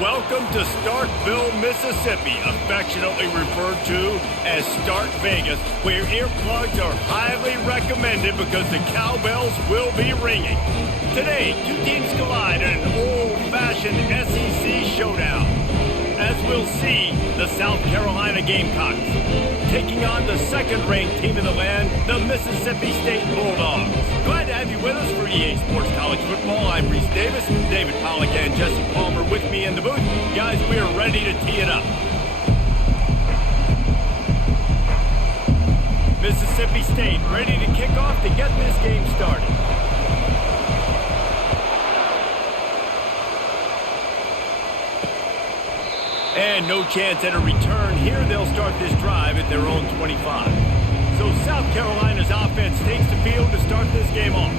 Welcome to Starkville, Mississippi, affectionately referred to as Stark Vegas, where earplugs are highly recommended because the cowbells will be ringing. Today, two teams collide in an old-fashioned SEC showdown. As we'll see, the South Carolina Gamecocks taking on the second-ranked team in the land, the Mississippi State Bulldogs. Glad to have you with us for EA Sports College Football. I'm Reese Davis, David Pollack and Jesse Palmer with me in the booth. Guys, we are ready to tee it up. Mississippi State ready to kick off to get this game started. And no chance at a return here. They'll start this drive at their own 25. So South Carolina's offense takes the field to start this game off.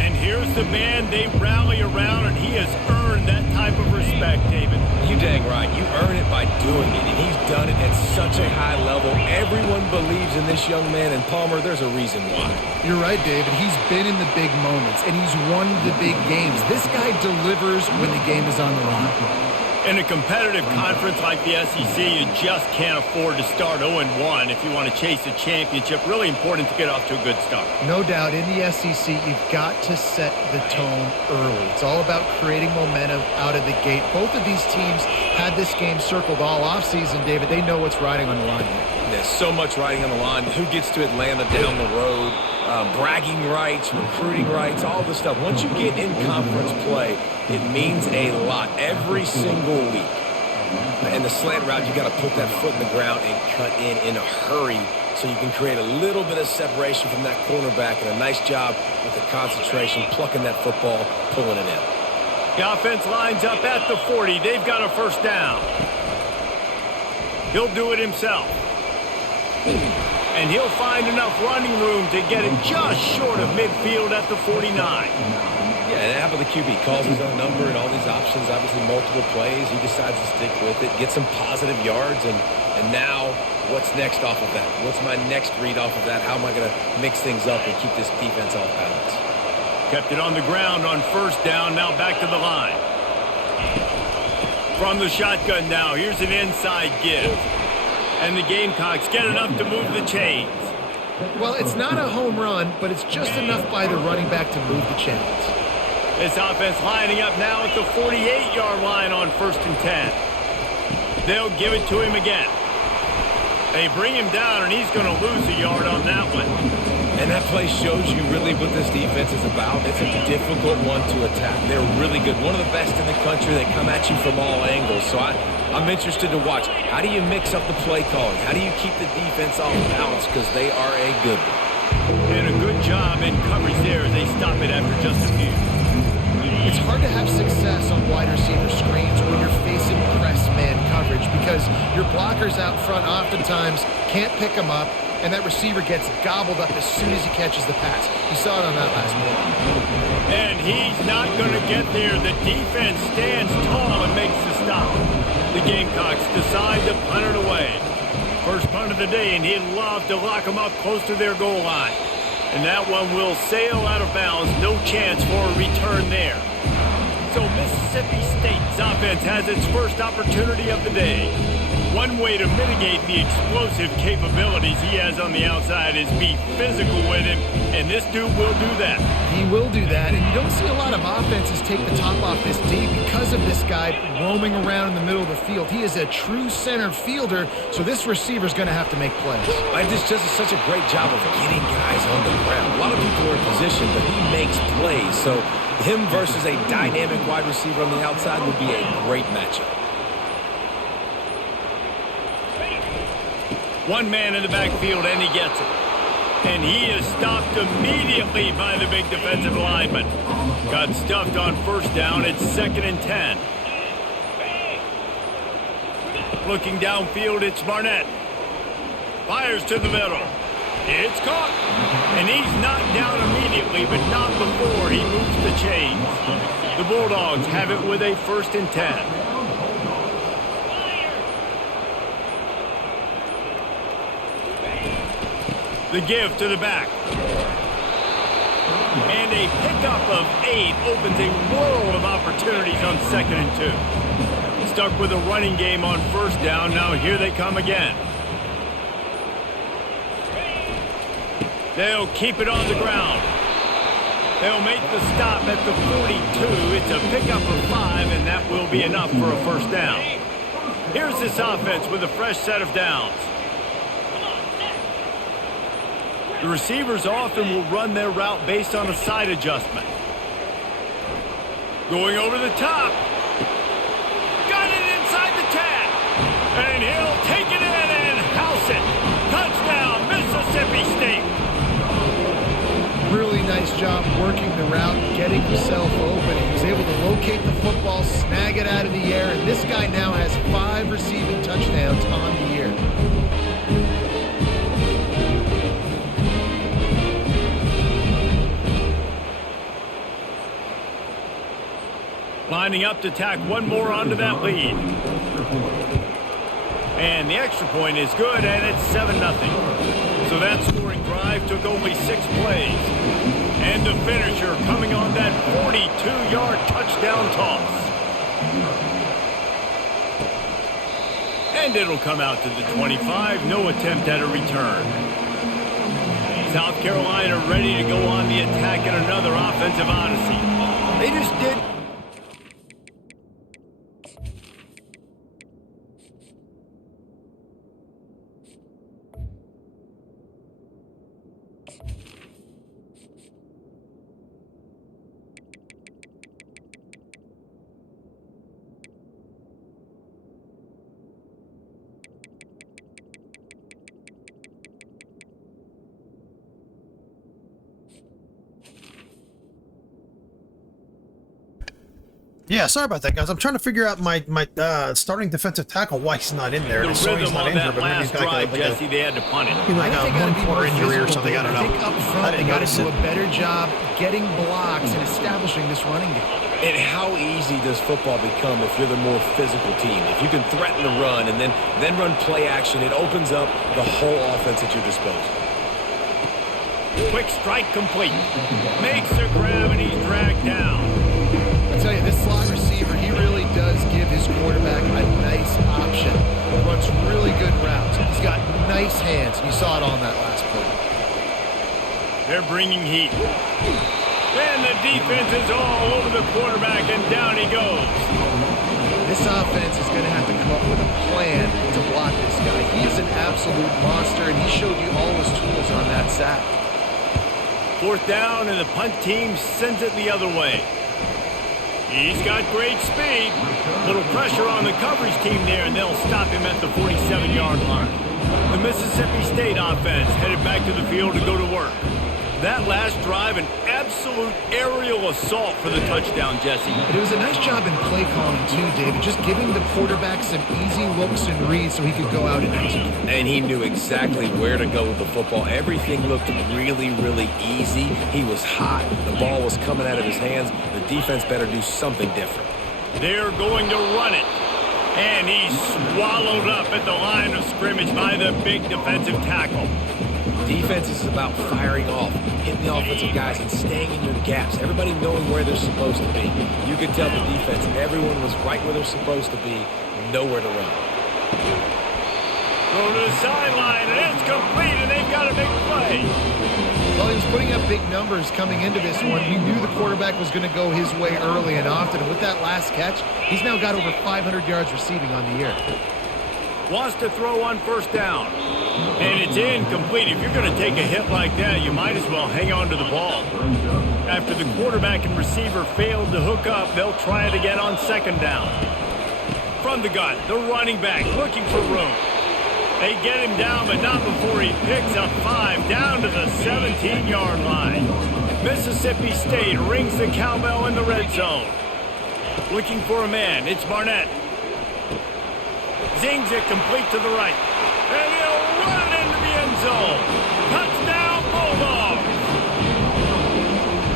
And here's the man they rally around, and he has earned that type of respect, David. You dang right. You earn it by doing it, and he's done it at such a high level. Everyone believes in this young man, and Palmer, there's a reason why. You're right, David. He's been in the big moments, and he's won the big games. This guy delivers when the game is on the line. In a competitive conference like the SEC, you just can't afford to start 0-1 if you want to chase a championship. Really important to get off to a good start. No doubt, in the SEC, you've got to set the tone early. It's all about creating momentum out of the gate. Both of these teams had this game circled all offseason, David. They know what's riding on the line here. There's so much riding on the line. Who gets to Atlanta down the road? Bragging rights, recruiting rights, all this stuff. Once you get in conference play, it means a lot every single week. And the slant route, you got to put that foot in the ground and cut in a hurry so you can create a little bit of separation from that cornerback, and a nice job with the concentration, plucking that football, pulling it in. The offense lines up at the 40. They've got a first down. He'll do it himself. And he'll find enough running room to get it just short of midfield at the 49. Yeah, and how about the QB? Calls his own number and all these options, obviously multiple plays. He decides to stick with it, get some positive yards, and now what's next off of that? What's my next read off of that? How am I going to mix things up and keep this defense off balance? Kept it on the ground on first down, now back to the line. From the shotgun now, here's an inside give. And the Gamecocks get enough to move the chains. Well, it's not a home run, but it's just enough by the running back to move the chains. This offense lining up now at the 48-yard line on 1st and 10. They'll give it to him again. They bring him down, and he's going to lose a yard on that one. And that play shows you really what this defense is about. It's a difficult one to attack. They're really good. One of the best in the country. They come at you from all angles. So I'm interested to watch. How do you mix up the play calling? How do you keep the defense off balance? Because they are a good one. And a good job in coverage there as they stop it after just a few. It's hard to have success on wide receiver screens when you're facing press man coverage because your blockers out front oftentimes can't pick them up, and that receiver gets gobbled up as soon as he catches the pass. You saw it on that last play. And he's not going to get there. The defense stands tall and makes the stop. The Gamecocks decide to punt it away. First punt of the day, and he'd love to lock them up close to their goal line. And that one will sail out of bounds. No chance for a return there. So Mississippi State's offense has its first opportunity of the day. One way to mitigate the explosive capabilities he has on the outside is be physical with him, and this dude will do that. He will do that, and you don't see a lot of offenses take the top off this D because of this guy roaming around in the middle of the field. He is a true center fielder, so this receiver's going to have to make plays. This just is such a great job of getting guys on the ground. A lot of people are in position, but he makes plays, so him versus a dynamic wide receiver on the outside would be a great matchup. One man in the backfield, and he gets it. And he is stopped immediately by the big defensive lineman. Got stuffed on first down. It's 2nd and 10. Looking downfield, it's Barnett. Fires to the middle. It's caught. And he's knocked down immediately, but not before he moves the chains. The Bulldogs have it with a 1st and 10. The give to the back. And a pickup of 8 opens a world of opportunities on 2nd and 2. stuck with a running game on first down. Now here they come again. They'll keep it on the ground. They'll make the stop at the 42. It's a pickup of 5, and that will be enough for a first down. Here's this offense with a fresh set of downs. The receivers often will run their route based on a side adjustment. Going over the top. Got it inside the 10. And he'll take it in and house it. Touchdown, Mississippi State. Really nice job working the route, getting himself open. He was able to locate the football, snag it out of the air, and this guy now has 5 receiving touchdowns on the year. Lining up to tack one more onto that lead. And the extra point is good, and it's 7-0. So that scoring drive took only 6 plays. And the finisher coming on that 42-yard touchdown toss. And it'll come out to the 25. No attempt at a return. South Carolina ready to go on the attack in another offensive odyssey. They just did. Yeah, sorry about that, guys. I'm trying to figure out my starting defensive tackle, why he's not in there. The So he's rhythm not on injured, that but maybe last he's got drive, Jesse, they had to punt it. he's like a 1-4 injury or something. I don't know. I think up I front, they didn't got to notice do it. a better job getting blocks and establishing this running game. And how easy does football become if you're the more physical team? If you can threaten the run and then run play action, it opens up the whole offense at your disposal. Quick strike complete. Makes the grab and he's dragged down. I tell you, this slot receiver, he really does give his quarterback a nice option. Runs really good routes. He's got nice hands. You saw it on that last play. They're bringing heat. And the defense is all over the quarterback, and down he goes. This offense is going to have to come up with a plan to block this guy. He is an absolute monster, and he showed you all his tools on that sack. 4th down, and the punt team sends it the other way. He's got great speed. Little pressure on the coverage team there, and they'll stop him at the 47-yard line. The Mississippi State offense headed back to the field to go to work. That last drive, an absolute aerial assault for the touchdown, Jesse. But it was a nice job in play calling, too, David. Just giving the quarterback some easy looks and reads so he could go out and execute. And he knew exactly where to go with the football. Everything looked really, really easy. He was hot. The ball was coming out of his hands. The defense better do something different. They're going to run it. And he's swallowed up at the line of scrimmage by the big defensive tackle. Defense is about firing off, hitting the offensive guys, and staying in your gaps. Everybody knowing where they're supposed to be. You could tell the defense, everyone was right where they're supposed to be, nowhere to run. Go to the sideline, and it's complete, and they've got a big play. Well, he was putting up big numbers coming into this one. We knew the quarterback was going to go his way early and often. And with that last catch, he's now got over 500 yards receiving on the year. Wants to throw on 1st down. And it's incomplete. If you're going to take a hit like that, you might as well hang on to the ball. After the quarterback and receiver failed to hook up, they'll try it again on 2nd down. From the gun, the running back looking for room. They get him down, but not before he picks up 5 down to the 17-yard line. Mississippi State rings the cowbell in the red zone. Looking for a man. It's Barnett. Zings it complete to the right. And he'll run into the end zone. Touchdown, Bulldogs!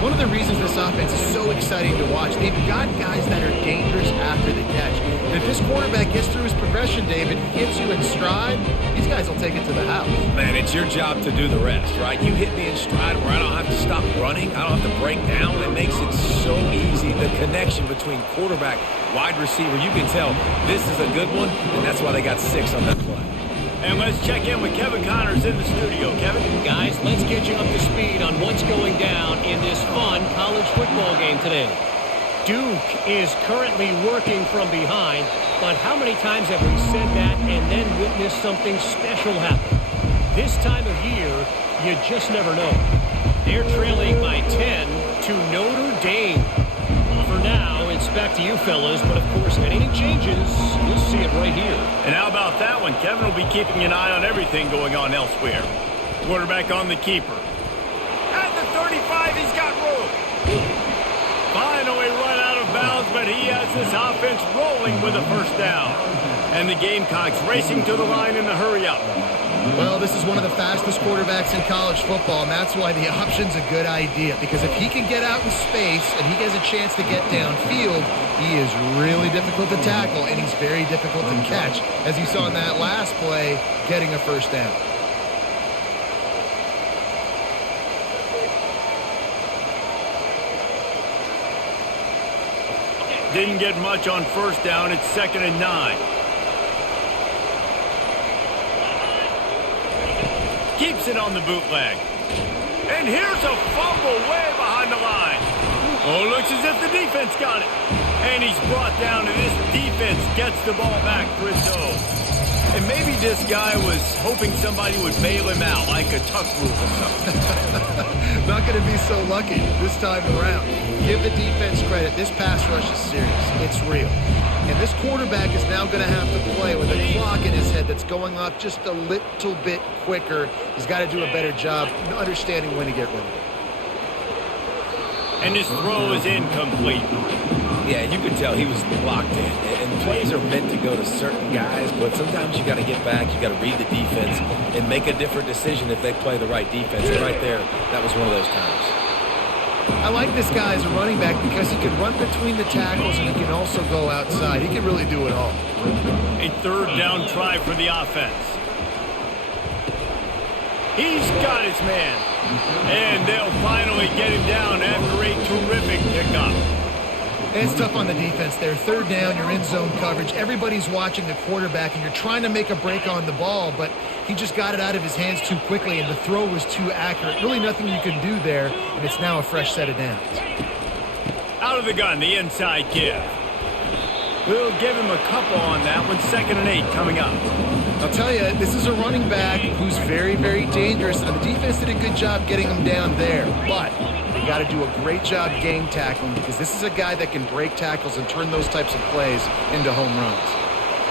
One one of the reasons this offense is so exciting to watch. They've got guys that are dangerous after the catch. And if this quarterback gets through his progression, David, hits you in stride, these guys will take it to the house. Man, it's your job to do the rest, right? You hit me in stride where I don't have to stop running. I don't have to break down. It makes it so easy. The connection between quarterback, wide receiver, you can tell this is a good one, and that's why they got 6 on that play. And let's check in with Kevin Connors in the studio. Kevin? Guys, let's get you up to speed on what's going down in this fun college football game today. Duke is currently working from behind, but how many times have we said that and then witnessed something special happen? This time of year, you just never know. They're trailing by 10 to Notre Dame. For now, it's back to you fellas, but of course, if anything changes, you'll see it right here. And how about that one? Kevin will be keeping an eye on everything going on elsewhere. Quarterback on the keeper. At the 35, he's got room. Finally run out of bounds, but he has this offense rolling with a first down. And the Gamecocks racing to the line in the hurry-up. Well, this is one of the fastest quarterbacks in college football, and that's why the option's a good idea. Because if he can get out in space and he has a chance to get downfield, he is really difficult to tackle, and he's very difficult to catch. As you saw in that last play, getting a first down. Didn't get much on first down. It's 2nd and 9. Keeps it on the bootleg. And here's a fumble way behind the line. Oh, looks as if the defense got it. And he's brought down, and this defense gets the ball back for its own. And maybe this guy was hoping somebody would bail him out, like a tuck rule or something. Not going to be so lucky this time around. Give the defense credit. This pass rush is serious. It's real. And this quarterback is now going to have to play with a clock in his head that's going off just a little bit quicker. He's got to do a better job understanding when to get rid of it. And his throw is incomplete. Yeah, you could tell he was locked in. And plays are meant to go to certain guys, but sometimes you got to get back, you got to read the defense, and make a different decision if they play the right defense. And right there, that was one of those times. I like this guy as a running back because he can run between the tackles and he can also go outside. He can really do it all. A 3rd down try for the offense. He's got his man. And they'll finally get him down after a terrific pickup. And it's tough on the defense there. 3rd down, you're in zone coverage. Everybody's watching the quarterback, and you're trying to make a break on the ball, but he just got it out of his hands too quickly, and the throw was too accurate. Really nothing you can do there, and it's now a fresh set of downs. Out of the gun, the inside give. We'll give him a couple on that one. 2nd and 8 coming up. I'll tell you, this is a running back who's very, very dangerous, and the defense did a good job getting him down there, but they got to do a great job game tackling because this is a guy that can break tackles and turn those types of plays into home runs.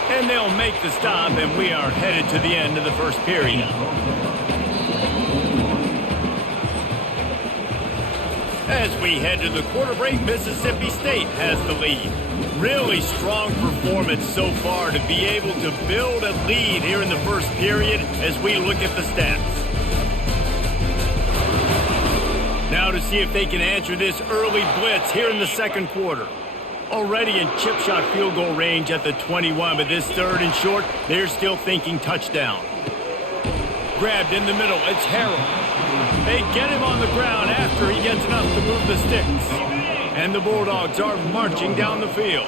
And they'll make the stop, and we are headed to the end of the first period. As we head to the quarter break, Mississippi State has the lead. Really strong performance so far to be able to build a lead here in the first period as we look at the stats. Now to see if they can answer this early blitz here in the 2nd quarter. Already in chip shot field goal range at the 21, but this 3rd and short, they're still thinking touchdown. Grabbed in the middle, it's Harrell. They get him on the ground after he gets enough to move the sticks. And the Bulldogs are marching down the field.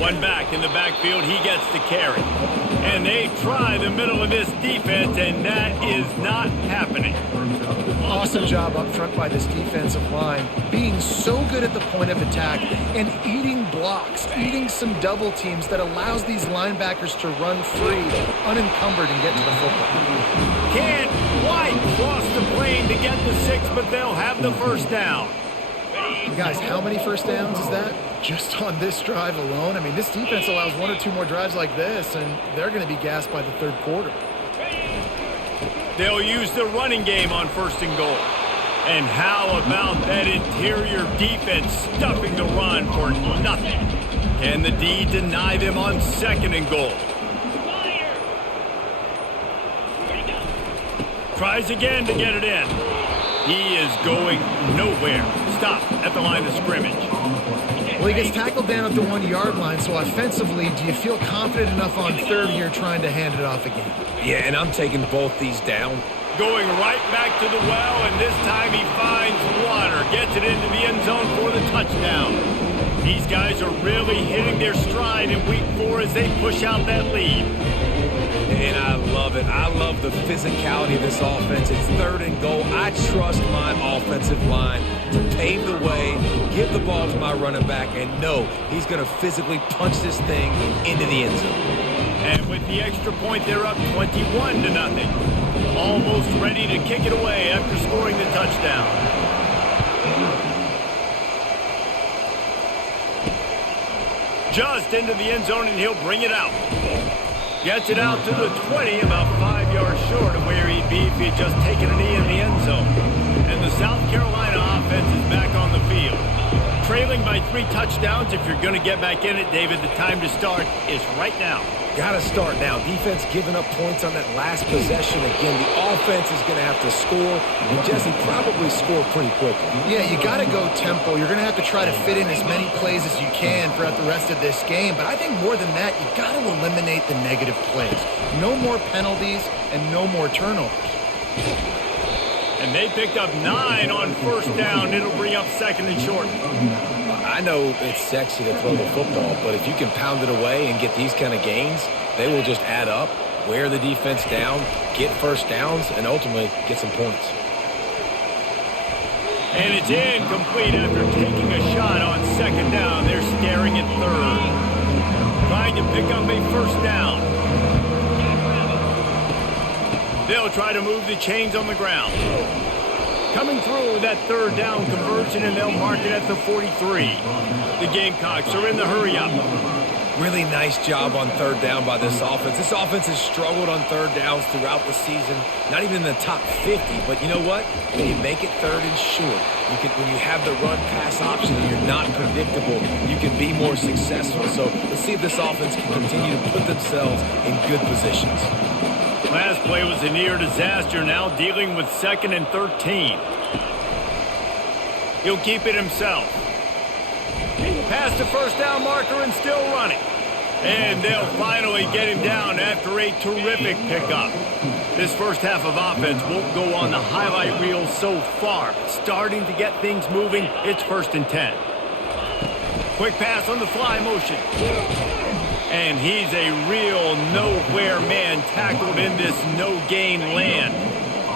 One back in the backfield, he gets the carry. And they try the middle of this defense, and that is not happening. Awesome job up front by this defensive line, being so good at the point of attack and eating blocks, eating some double teams that allows these linebackers to run free, unencumbered, and get to the football. Can't quite cross the plane to get the 6, but they'll have the first down. Guys, how many first downs is that? Just on this drive alone? I mean, this defense allows 1 or 2 more drives like this, and they're going to be gassed by the 3rd quarter. They'll use the running game on 1st and goal. And how about that interior defense stuffing the run for nothing? Can the D deny them on 2nd and goal? Tries again to get it in. He is going nowhere. Stop at the line of scrimmage. Well, he gets tackled down at the 1-yard line, so offensively, do you feel confident enough on third here trying to hand it off again? Yeah, and I'm taking both these down. Going right back to the well, and this time he finds water. Gets it into the end zone for the touchdown. These guys are really hitting their stride in week 4 as they push out that lead. And I love it. I love the physicality of this offense. It's third and goal. I trust my offensive line to pave the way, give the ball to my running back, and know he's going to physically punch this thing into the end zone. And with the extra point, they're up 21-0. Almost ready to kick it away after scoring the touchdown. Just into the end zone, and he'll bring it out. Gets it out to the 20, about 5 yards short of where he'd be if he had just taken a knee in the end zone. And the South Carolina offense is back on the field. Trailing by 3 touchdowns. If you're going to get back in it, David, the time to start is right now. Got to start now. Defense giving up points on that last possession. Again, the offense is going to have to score, and Jesse probably score pretty quickly. Yeah, you got to go tempo. You're going to have to try to fit in as many plays as you can throughout the rest of this game. But I think more than that, you got to eliminate the negative plays. No more penalties and no more turnovers. And they picked up 9 on first down. It'll bring up second and short. I know it's sexy to throw the football, but if you can pound it away and get these kind of gains, they will just add up, wear the defense down, get first downs, and ultimately get some points. And it's incomplete after taking a shot on second down. They're staring at third. Trying to pick up a first down. They'll try to move the chains on the ground. Coming through that third down conversion, and they'll mark it at the 43. The Gamecocks are in the hurry-up. Really nice job on third down by this offense. This offense has struggled on third downs throughout the season. Not even in the top 50, but you know what? When you make it third and short, when you have the run-pass option and you're not predictable, you can be more successful. So let's see if this offense can continue to put themselves in good positions. Last play was a near disaster, now dealing with 2nd and 13. He'll keep it himself. Past the first down marker and still running. And they'll finally get him down after a terrific pickup. This first half of offense won't go on the highlight reel so far. Starting to get things moving, it's 1st and 10. Quick pass on the fly motion. And he's a real nowhere man tackled in this no-gain land.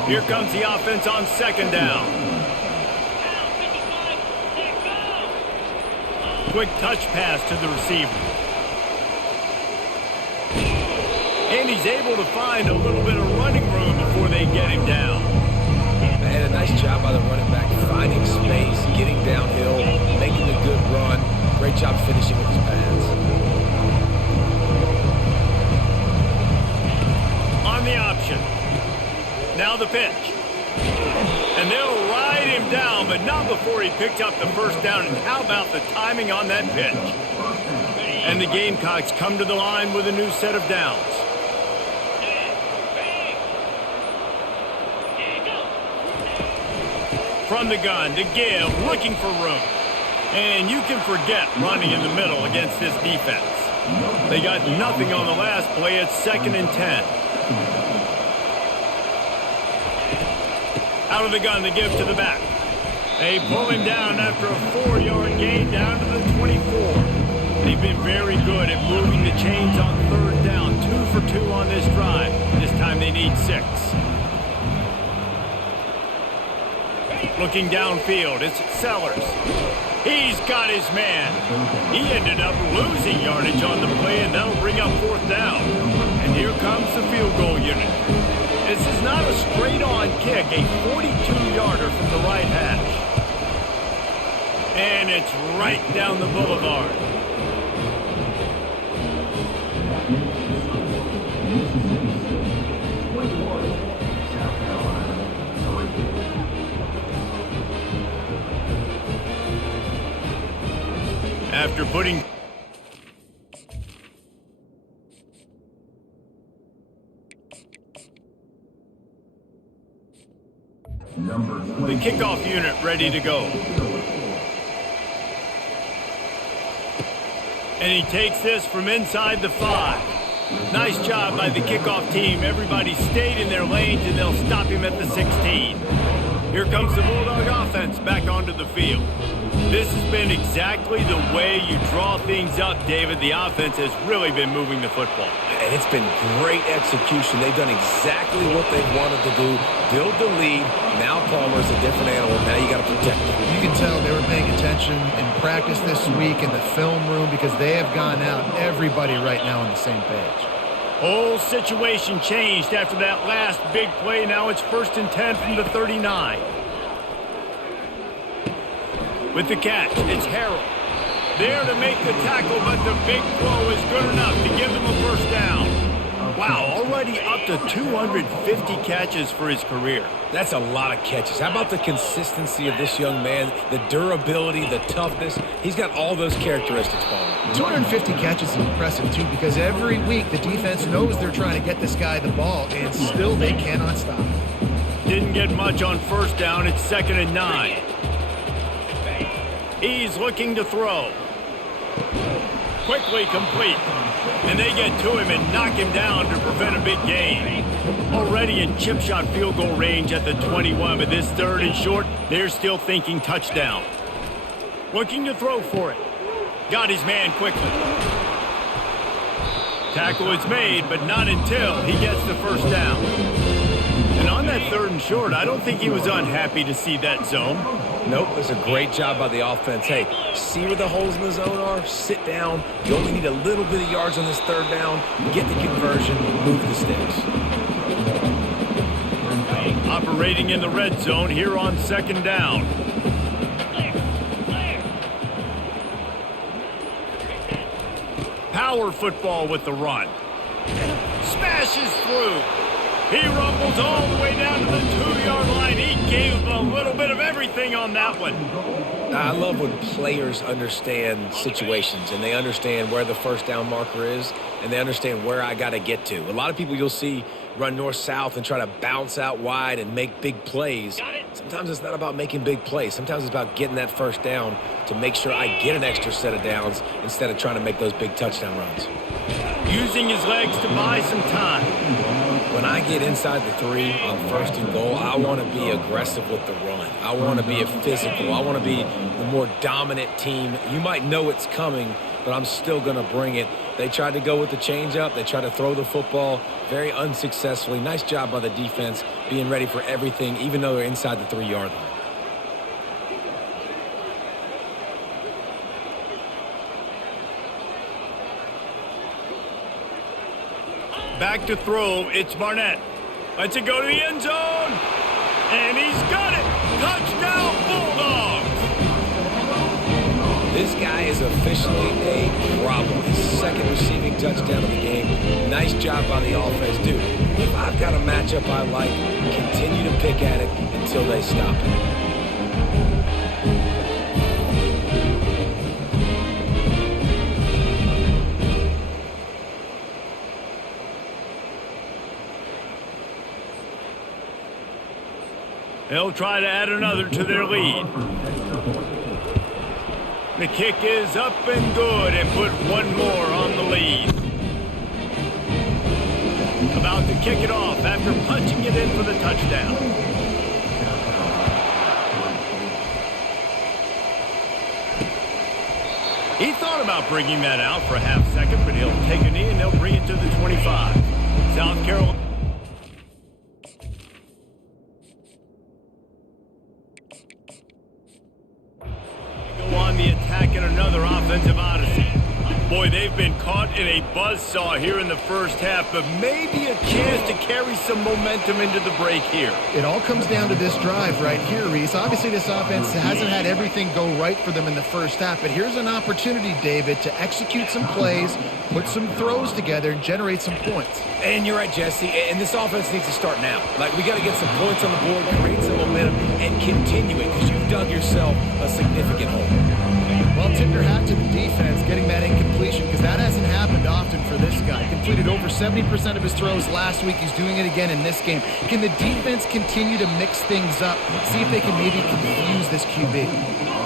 Here comes the offense on second down. Quick touch pass to the receiver. And he's able to find a little bit of running room before they get him down. Man, a nice job by the running back, finding space, getting downhill, making a good run. Great job finishing with his pads. On the option. Now the pitch. And they'll ride him down, but not before he picked up the first down. And how about the timing on that pitch? And the Gamecocks come to the line with a new set of downs. From the gun to give, looking for room. And you can forget running in the middle against this defense. They got nothing on the last play. It's 2nd and 10. Out of the gun to give to the back. They pull him down after a 4-yard gain down to the 24. They've been very good at moving the chains on third down. 2 for 2 on this drive. This time they need 6. Looking downfield, it's Sellers. He's got his man. He ended up losing yardage on the play, and that'll bring up 4th down. And here comes the field goal unit. This is not a straight-on kick, a 42-yarder from the right hash. And it's right down the boulevard. After putting The kickoff unit ready to go. And he takes this from inside the 5. Nice job by the kickoff team. Everybody stayed in their lanes, and they'll stop him at the 16. Here comes the Bulldog offense back onto the field. This has been exactly the way you draw things up, David. The offense has really been moving the football. And it's been great execution. They've done exactly what they've wanted to do. Build the lead. Now Palmer's a different animal. Now you got to protect him. You can tell they were paying attention in practice this week in the film room because they have gone out, everybody right now on the same page. Whole situation changed after that last big play. Now it's 1st and 10 from the 39. With the catch, it's Harrell. There to make the tackle, but the big throw is good enough to give him a first down. Wow, already up to 250 catches for his career. That's a lot of catches. How about the consistency of this young man, the durability, the toughness? He's got all those characteristics, Paul. 250 catches is impressive, too, because every week the defense knows they're trying to get this guy the ball, and still they cannot stop him. Didn't get much on first down. It's 2nd and 9. He's looking to throw. Quickly complete. And they get to him and knock him down to prevent a big gain. Already in chip shot field goal range at the 21, but this 3rd and short, they're still thinking touchdown. Looking to throw for it. Got his man quickly. Tackle is made, but not until he gets the first down. And on that 3rd and short, I don't think he was unhappy to see that zone. Nope, it's a great job by the offense. Hey, see where the holes in the zone are? Sit down. You only need a little bit of yards on this 3rd down. Get the conversion. Move the sticks. Operating in the red zone here on 2nd down. Power football with the run. Smashes through. He rumbles all the way down to the 2-yard line. He gave him a little bit of everything on that one. I love when players understand situations and they understand where the first down marker is and they understand where I got to get to. A lot of people you'll see run north-south and try to bounce out wide and make big plays. Sometimes it's not about making big plays. Sometimes it's about getting that first down to make sure I get an extra set of downs instead of trying to make those big touchdown runs. Using his legs to buy some time. When I get inside the 3 on 1st and goal, I want to be aggressive with the run. I want to be a physical. I want to be the more dominant team. You might know it's coming, but I'm still going to bring it. They tried to go with the changeup. They tried to throw the football very unsuccessfully. Nice job by the defense being ready for everything, even though they're inside the 3-yard line. Back to throw, it's Barnett. Lets it go to the end zone. And he's got it. Touchdown, Bulldogs. This guy is officially a problem. His 2nd receiving touchdown of the game. Nice job by the offense. Dude, if I've got a matchup I like, continue to pick at it until they stop it. They'll try to add another to their lead. The kick is up and good and put one more on the lead. About to kick it off after punching it in for the touchdown. He thought about bringing that out for a half second, but he'll take a knee and they'll bring it to the 25. South Carolina. On the attack in another offensive odyssey. Boy, they've been caught in a buzzsaw here in the first half, but maybe a chance to carry some momentum into the break here. It all comes down to this drive right here, Reese. Obviously, this offense hasn't had everything go right for them in the first half, but here's an opportunity, David, to execute some plays, put some throws together, and generate some points. And you're right, Jesse, and this offense needs to start now. Like, we got to get some points on the board, create some momentum, and continue it, because you've dug yourself a significant hole. Well, tip your hat to the defense getting that incompletion because that hasn't happened often for this guy. Completed over 70% of his throws last week. He's doing it again in this game. Can the defense continue to mix things up? See if they can maybe confuse this QB.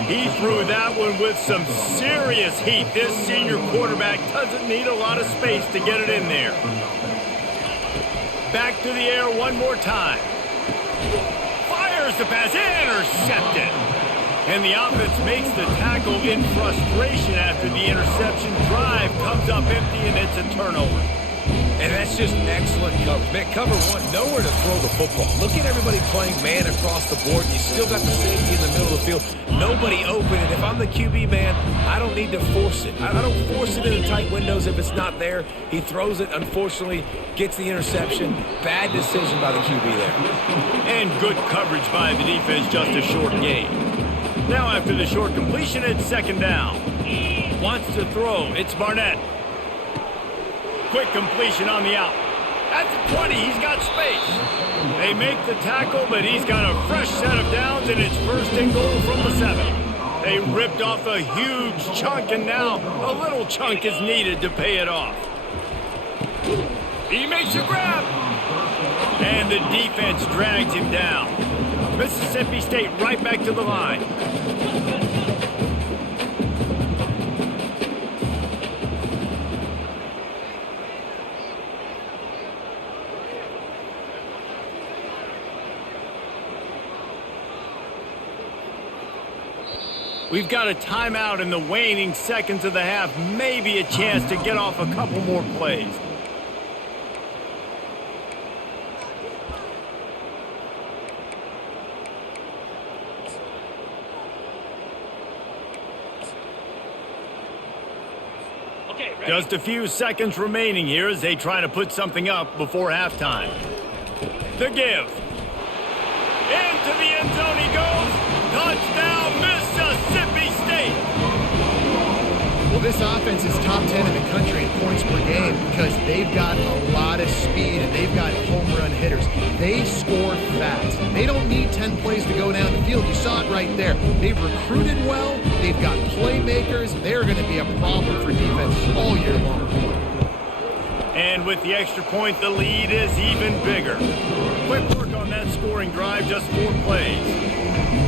He threw that one with some serious heat. This senior quarterback doesn't need a lot of space to get it in there. Back to the air one more time. Fires the pass, intercepted. And the offense makes the tackle in frustration after the interception. Drive comes up empty, and it's a turnover. And that's just excellent coverage. Man, cover one, nowhere to throw the football. Look at everybody playing man across the board. You still got the safety in the middle of the field. Nobody open. And if I'm the QB, man, I don't need to force it. I don't force it in the tight windows if it's not there. He throws it, unfortunately, gets the interception. Bad decision by the QB there. And good coverage by the defense, just a short gain. Now after the short completion, it's second down. Wants to throw. It's Barnett. Quick completion on the out. At the 20, he's got space. They make the tackle, but he's got a fresh set of downs, and it's first and goal from the 7. They ripped off a huge chunk, and now a little chunk is needed to pay it off. He makes a grab. And the defense drags him down. Mississippi State right back to the line. We've got a timeout in the waning seconds of the half. Maybe a chance to get off a couple more plays. Just a few seconds remaining here as they try to put something up before halftime. The give. Into the end zone he goes. Touchdown, Mississippi State. Well, this offense is top 10 in the country in points per game because they've got a lot of speed and they've got home run hitters. They score fast. They don't need 10 plays to go down the field. You saw it right there. They've recruited well. They've got playmakers. They're going to be a problem for defense all year long. And with the extra point, the lead is even bigger. Quick work on that scoring drive, just 4 plays.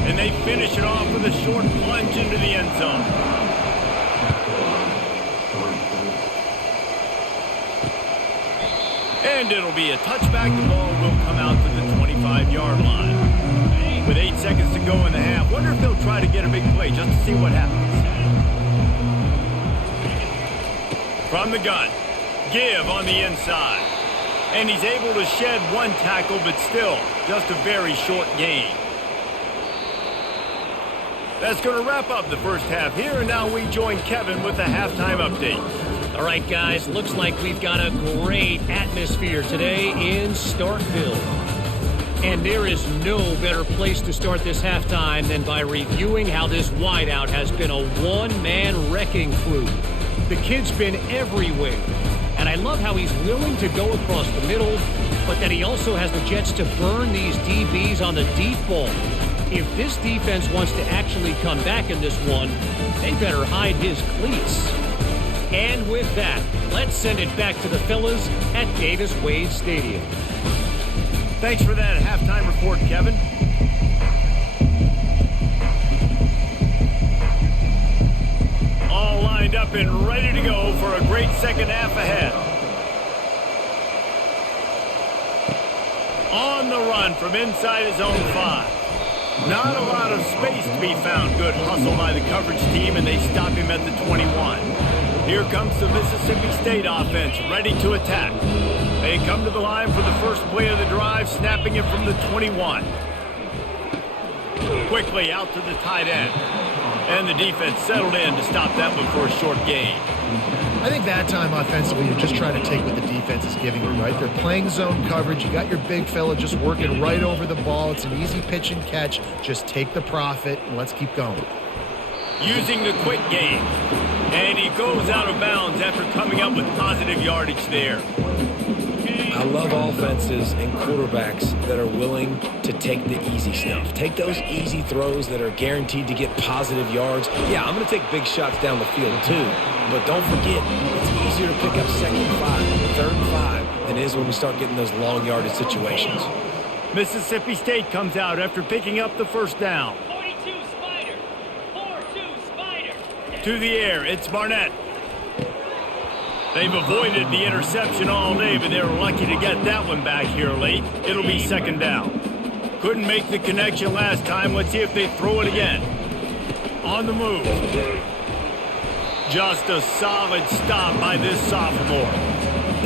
And they finish it off with a short plunge into the end zone. And it'll be a touchback. The ball will come out to the 25-yard line. With 8 seconds to go in the half, wonder if they'll try to get a big play just to see what happens. From the gun, give on the inside. And he's able to shed 1 tackle, but still just a very short gain. That's going to wrap up the first half here, and now we join Kevin with the halftime update. All right, guys, looks like we've got a great atmosphere today in Starkville. And there is no better place to start this halftime than by reviewing how this wideout has been a one-man wrecking crew. The kid's been everywhere. And I love how he's willing to go across the middle, but that he also has the jets to burn these DBs on the deep ball. If this defense wants to actually come back in this one, they better hide his cleats. And with that, let's send it back to the fellas at Davis-Wade Stadium. Thanks for that halftime report, Kevin. All lined up and ready to go for a great second half ahead. On the run from inside his own 5. Not a lot of space to be found. Good hustle by the coverage team, and they stop him at the 21. Here comes the Mississippi State offense, ready to attack. They come to the line for the first play of the drive, snapping it from the 21. Quickly out to the tight end. And the defense settled in to stop that one for a short gain. I think that time offensively, you're just trying to take what the defense is giving you, right? They're playing zone coverage. You got your big fella just working right over the ball. It's an easy pitch and catch. Just take the profit and let's keep going. Using the quick game. And he goes out of bounds after coming up with positive yardage there. I love offenses and quarterbacks that are willing to take the easy stuff. Take those easy throws that are guaranteed to get positive yards. Yeah, I'm going to take big shots down the field too, but don't forget, it's easier to pick up 2nd and 5, 3rd and 5 than it is when we start getting those long yardage situations. Mississippi State comes out after picking up the first down. 42 Spider. 4-2 Spider. To the air, it's Barnett. They've avoided the interception all day, but they were lucky to get that one back here late. It'll be 2nd down. Couldn't make the connection last time. Let's see if they throw it again. On the move. Just a solid stop by this sophomore.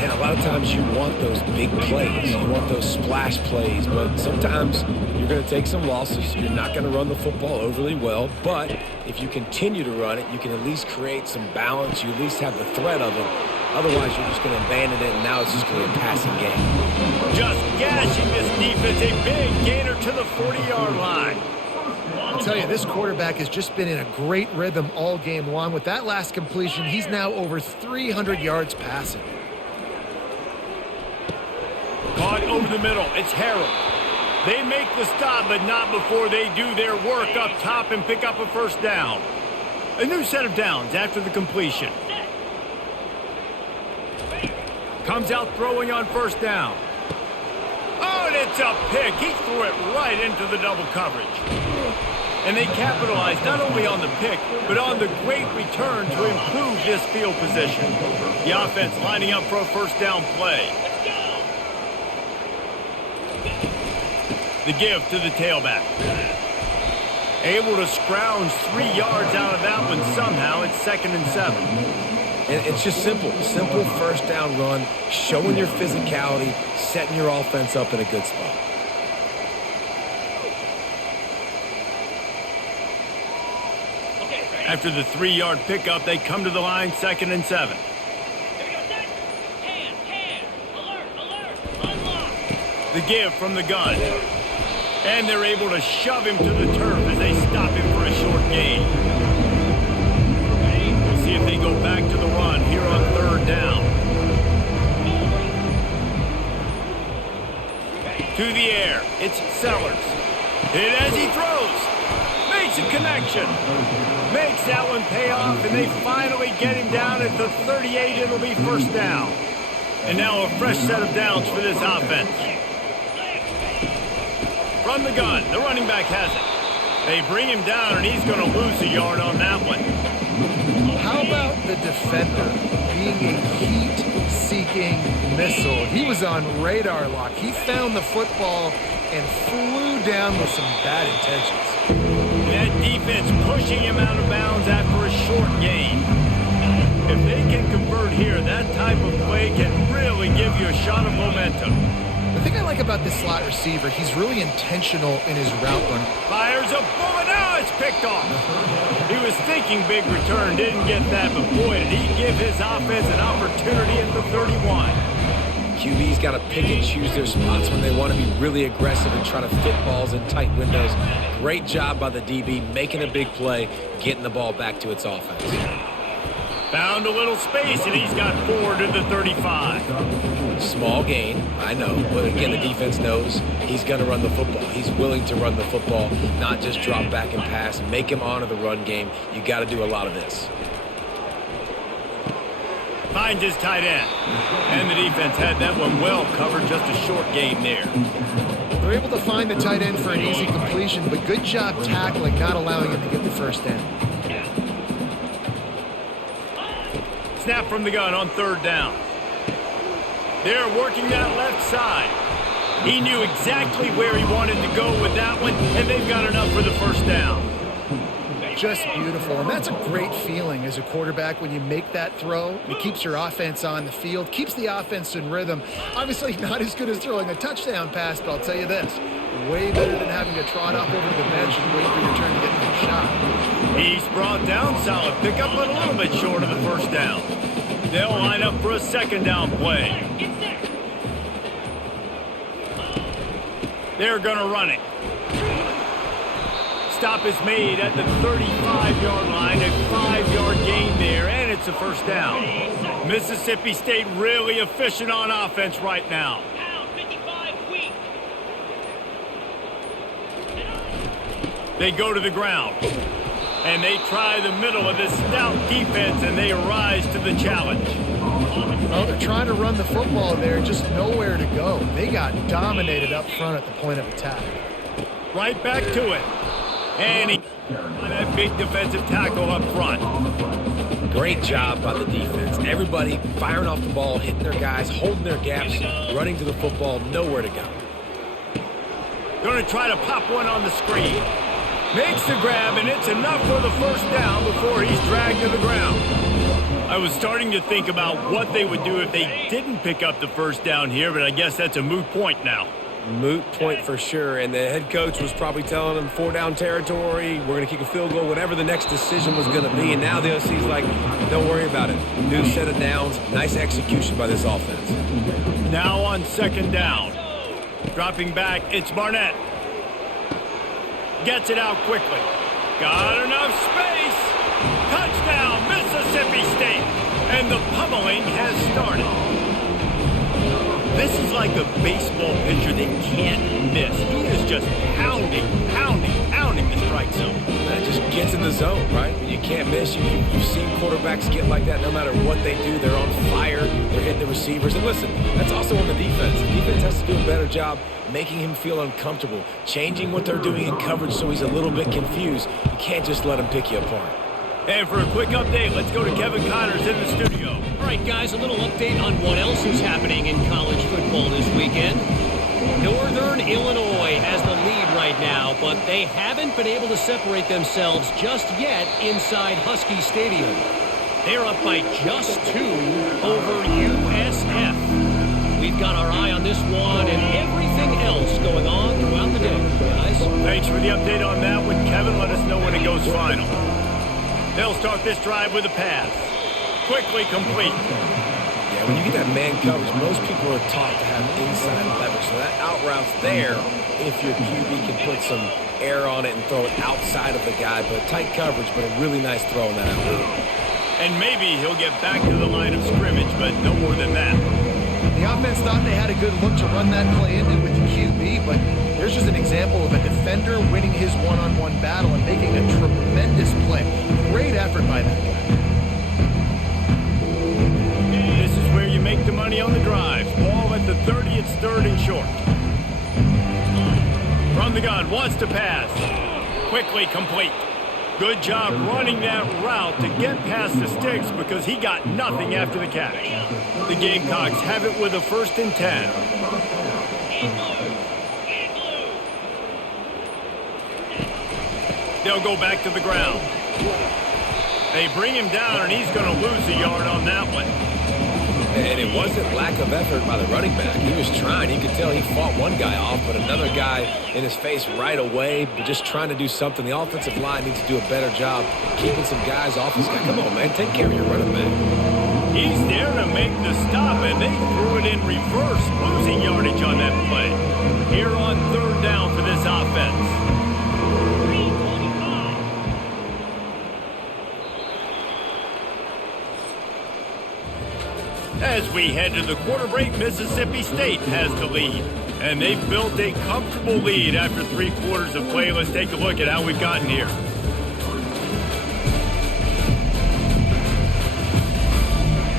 And a lot of times you want those big plays. You want those splash plays, but sometimes you're going to take some losses. You're not going to run the football overly well, but if you continue to run it, you can at least create some balance. You at least have the threat of it. Otherwise, you're just going to abandon it, and now it's just going to be a passing game. Just gashing this defense. A big gainer to the 40-yard line. I'll tell you, this quarterback has just been in a great rhythm all game long. With that last completion, he's now over 300 yards passing. Caught over the middle. It's Harold. They make the stop, but not before they do their work up top and pick up a first down. A new set of downs after the completion. Comes out throwing on first down. Oh, and it's a pick. He threw it right into the double coverage. And they capitalized not only on the pick, but on the great return to improve this field position. The offense lining up for a first down play. The give to the tailback. Able to scrounge 3 yards out of that one somehow. It's 2nd and 7. And it's just simple first down run, showing your physicality, setting your offense up in a good spot. After the 3-yard pickup, they come to the line, 2nd and 7. Alert. Unlock. The give from the gun. And they're able to shove him to the turf as they stop him for a short gain. We'll see if they go back to the run here on 3rd down. To the air, it's Sellers. Hit as he throws. Makes a connection. Makes that one pay off, and they finally get him down at the 38. It'll be first down. And now a fresh set of downs for this offense. From the gun, the running back has it. They bring him down, and he's going to lose a yard on that one. How about the defender being a heat-seeking missile? He was on radar lock. He found the football and flew down with some bad intentions. That defense pushing him out of bounds after a short gain. If they can convert here, that type of play can really give you a shot of momentum. The thing I like about this slot receiver, he's really intentional in his route run. Fires a bullet. Now it's picked off. He was thinking big return, didn't get that, but boy, did he give his offense an opportunity at the 31. QB's got to pick and choose their spots when they want to be really aggressive and try to fit balls in tight windows. Great job by the DB, making a big play, getting the ball back to its offense. Found a little space, and he's got 4 to the 35. Small gain, I know, but again, the defense knows he's going to run the football. He's willing to run the football, not just drop back and pass, make him honor the run game. You got to do a lot of this. Finds his tight end. And the defense had that one well covered, just a short gain there. They're able to find the tight end for an easy completion, but good job tackling, not allowing him to get the first down. Snap from the gun on 3rd down. They're working that left side. He knew exactly where he wanted to go with that one, and they've got enough for the first down. Just beautiful, and that's a great feeling as a quarterback when you make that throw. It keeps your offense on the field, keeps the offense in rhythm. Obviously not as good as throwing a touchdown pass, but I'll tell you this, way better than having to trot up over to the bench and wait for your turn to get another shot. He's brought down, solid pickup, but a little bit short of the first down. They'll line up for a 2nd down play. They're going to run it. stop is made at the 35-yard line, a 5-yard gain there, and it's a first down. Mississippi State really efficient on offense right now. They go to the ground, and they try the middle of this stout defense, and they rise to the challenge. Well, they're trying to run the football there, just nowhere to go. They got dominated up front at the point of attack. Right back to it. And he on that big defensive tackle up front. Great job by the defense. Everybody firing off the ball, hitting their guys, holding their gaps, running to the football, nowhere to go. Going to try to pop one on the screen. Makes the grab, and it's enough for the first down before he's dragged to the ground. I was starting to think about what they would do if they didn't pick up the first down here, but I guess that's a moot point now. Moot point for sure, and the head coach was probably telling them 4-down territory, we're going to kick a field goal, whatever the next decision was going to be, and now the OC's like, don't worry about it. New set of downs, nice execution by this offense. Now on second down. Dropping back, it's Barnett. Gets it out quickly. Got enough space. Touchdown, Mississippi State. And the pummeling has started. This is like a baseball pitcher that can't miss. He is just pounding the strike zone. That just gets in the zone, right? You can't miss. You've seen quarterbacks get like that no matter what they do. They're on fire. They're hitting the receivers. And listen, that's also on the defense. The defense has to do a better job making him feel uncomfortable, changing what they're doing in coverage so he's a little bit confused. You can't just let him pick you apart. And for a quick update, let's go to Kevin Connors in the studio. All right, guys, a little update on what else is happening in college football this weekend. Northern Illinois has the lead right now, but they haven't been able to separate themselves just yet inside Husky Stadium. They're up by just 2 over USF. We've got our eye on this one and everything else going on throughout the day, guys. Thanks for the update on that one, Kevin. Let us know when it goes final. They'll start this drive with a pass. Quickly complete. Yeah, when you get that man coverage, most people are taught to have inside leverage. So that out route's there if your QB can put some air on it and throw it outside of the guy. But tight coverage, but a really nice throw in that out route. And maybe he'll get back to the line of scrimmage, but no more than that. The offense thought they had a good look to run that play into with the QB, but there's just an example of a defender winning his one-on-one battle and making a tremendous play. Great effort by that guy. This is where you make the money on the drive. Ball at the 30, it's 3rd and short. From the gun, wants to pass. Quickly complete. Good job running that route to get past the sticks because he got nothing after the catch. The Gamecocks have it with a 1st and 10. They'll go back to the ground. They bring him down, and he's going to lose a yard on that one. And it wasn't lack of effort by the running back. He was trying. You could tell he fought one guy off, but another guy in his face right away, just trying to do something. The offensive line needs to do a better job keeping some guys off this guy. Come on, man. Take care of your running back. He's there to make the stop, and they threw it in reverse, losing yardage on that play. Here on 3rd down for this offense. As we head to the quarter break, Mississippi State has the lead. And they've built a comfortable lead after 3 quarters of play. Let's take a look at how we've gotten here.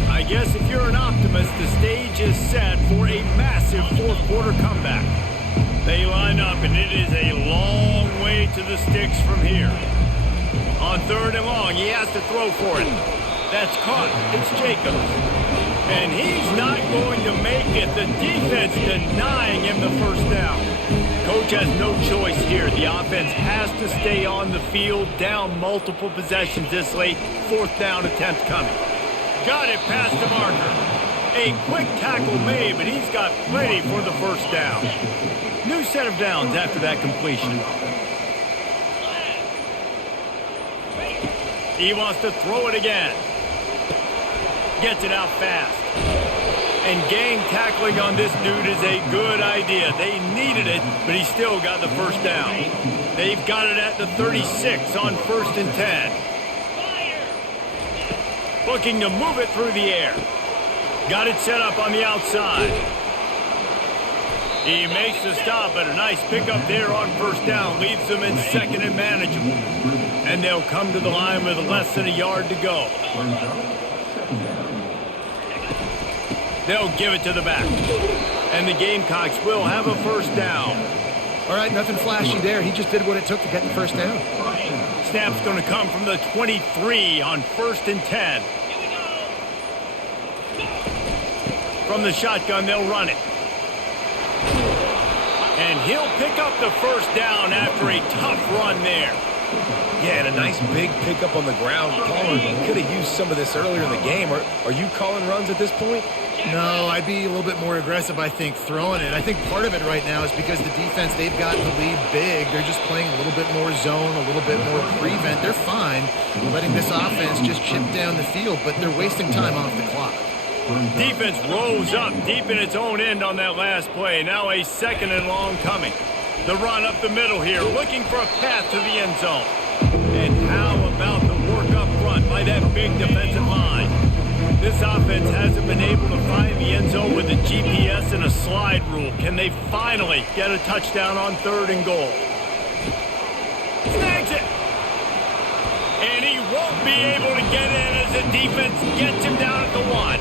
I guess if you're an optimist, the stage is set for a massive 4th quarter comeback. They line up, and it is a long way to the sticks from here. On 3rd and long, he has to throw for it. That's caught. It's Jacobs. And he's not going to make it. The defense denying him the 1st down. Coach has no choice here. The offense has to stay on the field, down multiple possessions this late. 4th down attempt coming. Got it past the marker. A quick tackle made, but he's got plenty for the 1st down. New set of downs after that completion. He wants to throw it again. Gets it out fast. And gang tackling on this dude is a good idea. They needed it, but he still got the first down. They've got it at the 36 on 1st and 10. Looking to move it through the air. Got it set up on the outside. He makes the stop, but a nice pickup there on 1st down. Leaves them in 2nd and manageable. And they'll come to the line with less than a yard to go. They'll give it to the back. And the Gamecocks will have a 1st down. All right, nothing flashy there. He just did what it took to get the 1st down. Snap's going to come from the 23 on 1st and 10. From the shotgun, they'll run it. And he'll pick up the 1st down after a tough run there. Yeah, and a nice big pickup on the ground. Palmer could have used some of this earlier in the game. Are you calling runs at this point? No, I'd be a little bit more aggressive, I think, throwing it. I think part of it right now is because the defense, they've got the lead big. They're just playing a little bit more zone, a little bit more prevent. They're fine letting this offense just chip down the field, but they're wasting time off the clock. Defense rose up deep in its own end on that last play. Now a 2nd and long coming. The run up the middle here, looking for a path to the end zone. And how about the work up front by that big defensive line? This offense hasn't been able to find the end zone with a GPS and a slide rule. Can they finally get a touchdown on 3rd and goal? Snags it! And he won't be able to get in as the defense gets him down at the 1.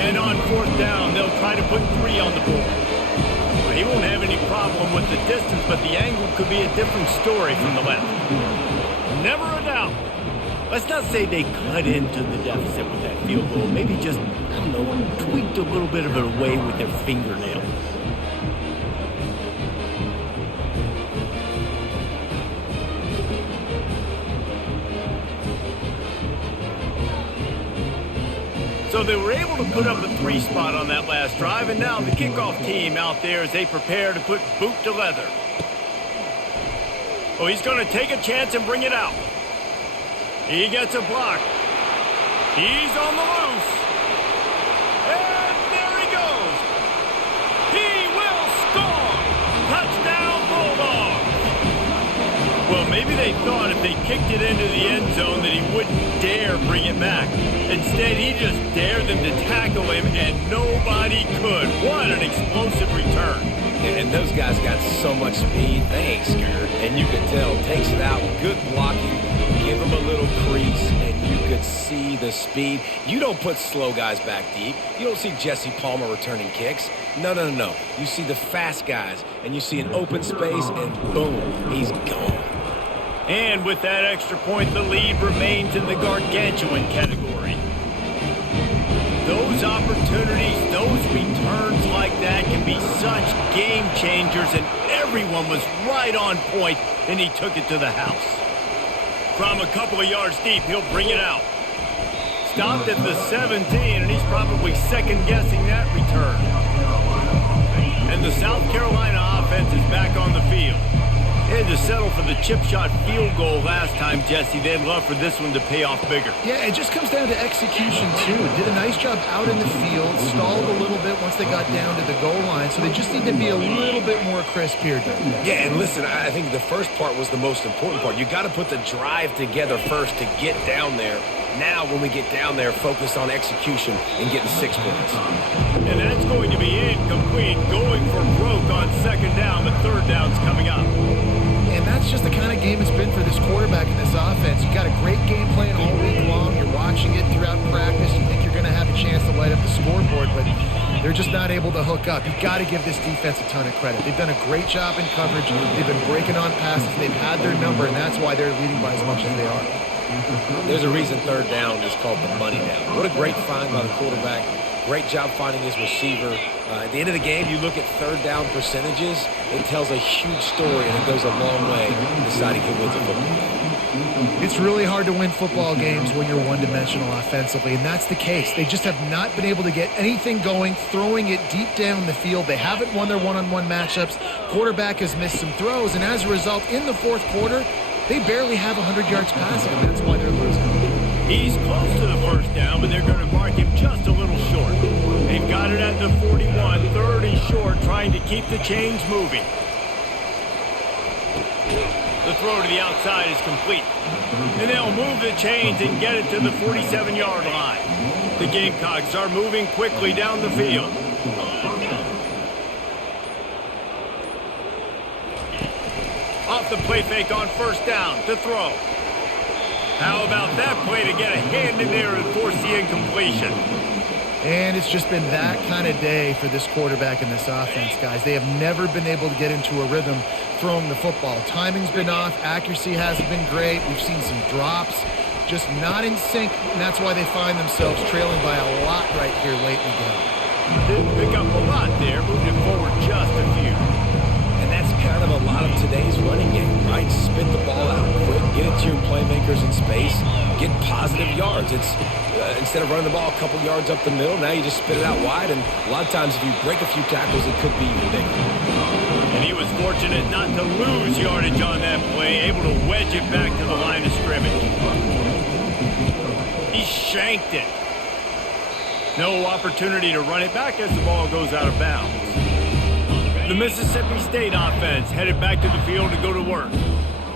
And on 4th down, they'll try to put 3 on the board. Well, he won't have any problem with the distance, but the angle could be a different story from the left. Never a doubt. Let's not say they cut into the deficit with that field goal. Maybe just, I don't know, tweaked a little bit of it away with their fingernail. So they were able to put up a 3 spot on that last drive, and now the kickoff team out there as they prepare to put boot to leather. Oh, he's going to take a chance and bring it out. He gets a block. He's on the loose. And there he goes. He will score. Touchdown Bulldogs. Well, maybe they thought if they kicked it into the end zone that he wouldn't dare bring it back. Instead, he just dared them to tackle him, and nobody could. What an explosive return. And those guys got so much speed, they ain't scared. And you could tell, takes it out, good blocking, give them a little crease, and you could see the speed. You don't put slow guys back deep. You don't see Jesse Palmer returning kicks. No. You see the fast guys, and you see an open space, and boom, he's gone. And with that extra point, the lead remains in the gargantuan category. Those opportunities, those returns like that can be such game changers, and everyone was right on point, and he took it to the house. From a couple of yards deep, he'll bring it out. Stopped at the 17, and he's probably second-guessing that return. And the South Carolina offense is back on the field. They had to settle for the chip shot field goal last time, Jesse. They'd love for this one to pay off bigger. Yeah, it just comes down to execution, too. Did a nice job out in the field, stalled a little bit once they got down to the goal line, so they just need to be a little bit more crisp here, Doug. Yeah, and listen, I think the first part was the most important part. You got to put the drive together first to get down there. Now, when we get down there, focus on execution and getting 6 points. And that's going to be incomplete, going for broke on 2nd down, but 3rd down's coming up. And that's just the kind of game it's been for this quarterback in this offense. You got a great game plan all week long. You're watching it throughout practice. You think you're going to have a chance to light up the scoreboard, but they're just not able to hook up. You've got to give this defense a ton of credit. They've done a great job in coverage. They've been breaking on passes. They've had their number, and that's why they're leading by as much as they are. There's a reason 3rd down is called the money down. What a great find by the quarterback. Great job finding his receiver. At the end of the game, you look at 3rd down percentages. It tells a huge story, and it goes a long way in deciding who wins a football game. It's really hard to win football games when you're one-dimensional offensively, and that's the case. They just have not been able to get anything going, throwing it deep down the field. They haven't won their one-on-one matchups. Quarterback has missed some throws, and as a result, in the 4th quarter, they barely have 100 yards passing, and that's why they're losing. He's close to the 1st down, but they're going to mark him just a little short. They've got it at the 41, third and short, trying to keep the chains moving. The throw to the outside is complete. And they'll move the chains and get it to the 47-yard line. The Gamecocks are moving quickly down the field. Off the play fake on first down to throw. How about that play to get a hand in there and force the incompletion? And it's just been that kind of day for this quarterback and this offense, guys. They have never been able to get into a rhythm throwing the football. Timing's been off. Accuracy hasn't been great. We've seen some drops. Just not in sync, and that's why they find themselves trailing by a lot right here late in the game. Didn't pick up a lot there. Moved it forward just a few. And that's kind of a lot of today's running game, right? Spit the ball out quick, get it to your playmakers in space, get positive yards. It's instead of running the ball a couple yards up the middle, now you just spit it out wide, and a lot of times if you break a few tackles, it could be even bigger. And he was fortunate not to lose yardage on that play, able to wedge it back to the line of scrimmage. He shanked it. No opportunity to run it back as the ball goes out of bounds. The Mississippi State offense headed back to the field to go to work.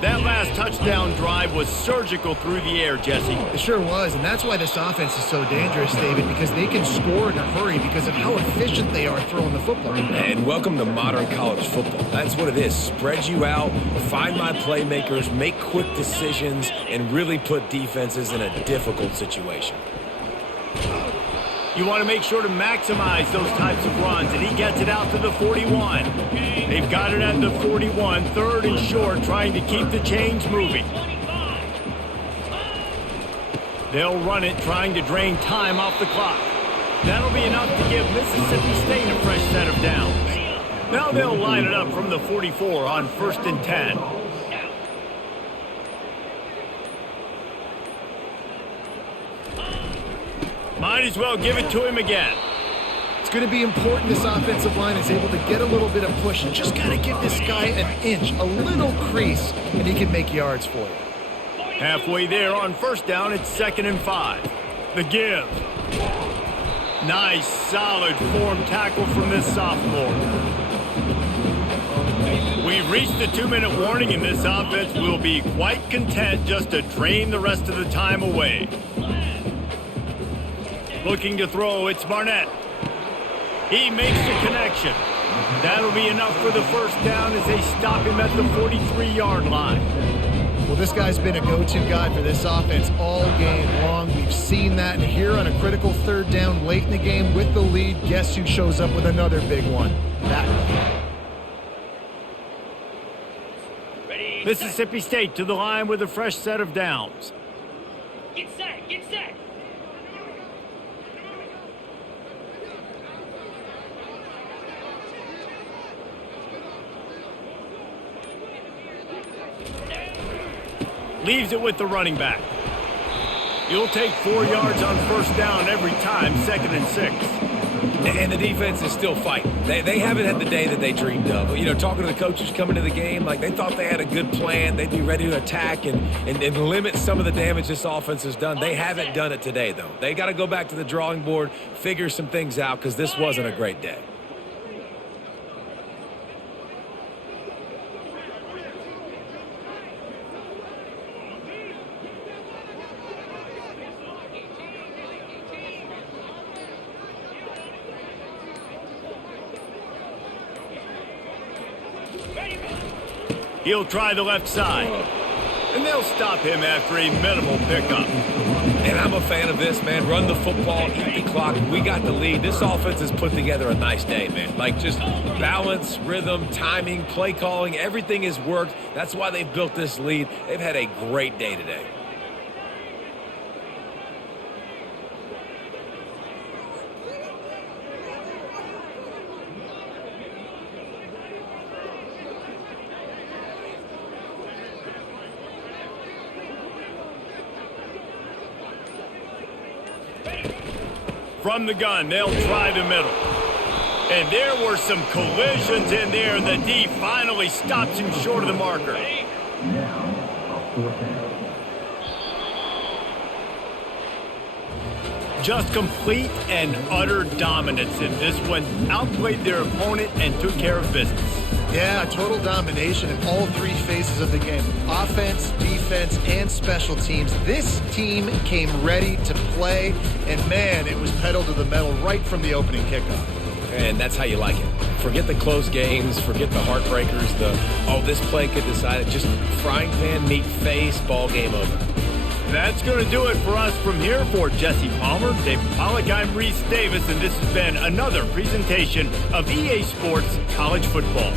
That last touchdown drive was surgical through the air, Jesse. It sure was, and that's why this offense is so dangerous, David, because they can score in a hurry because of how efficient they are throwing the football. And welcome to modern college football. That's what it is. Spread you out, find my playmakers, make quick decisions, and really put defenses in a difficult situation. You want to make sure to maximize those types of runs, and he gets it out to the 41. They've got it at the 41, third and short, trying to keep the chains moving. They'll run it, trying to drain time off the clock. That'll be enough to give Mississippi State a fresh set of downs. Now they'll line it up from the 44 on 1st and 10. Might as well give it to him again. It's going to be important this offensive line is able to get a little bit of push and just got to give this guy an inch, a little crease, and he can make yards for you. Halfway there on first down, it's 2nd and 5. The give. Nice, solid form tackle from this sophomore. We've reached the 2-minute warning, and this offense will be quite content just to drain the rest of the time away. Looking to throw, it's Barnett. He makes the connection. That'll be enough for the first down as they stop him at the 43-yard line. Well, this guy's been a go-to guy for this offense all game long. We've seen that, and here on a critical 3rd down late in the game with the lead, guess who shows up with another big one? That one. Mississippi State to the line with a fresh set of downs. Get set, get set. Leaves it with the running back. You'll take 4 yards on first down every time, 2nd and 6. And the defense is still fighting. They haven't had the day that they dreamed of. You know, talking to the coaches coming to the game, like they thought they had a good plan. They'd be ready to attack and limit some of the damage this offense has done. They haven't done it today, though. They got to go back to the drawing board, figure some things out, because this wasn't a great day. He'll try the left side. And they'll stop him after a minimal pickup. And I'm a fan of this, man. Run the football, eat the clock. We got the lead. This offense has put together a nice day, man. Like just balance, rhythm, timing, play calling, everything has worked. That's why they've built this lead. They've had a great day today. From the gun, they'll try the middle. And there were some collisions in there. The D finally stops him short of the marker. Just complete and utter dominance in this one. Outplayed their opponent and took care of business. Yeah, total domination in all three phases of the game. Offense, defense, and special teams. This team came ready to play, and man, it was pedal to the metal right from the opening kickoff. And that's how you like it. Forget the close games, forget the heartbreakers, this play could decide it. Just frying pan, meat face, ball game over. That's going to do it for us from here. For Jesse Palmer, David Pollack, I'm Reese Davis, and this has been another presentation of EA Sports College Football.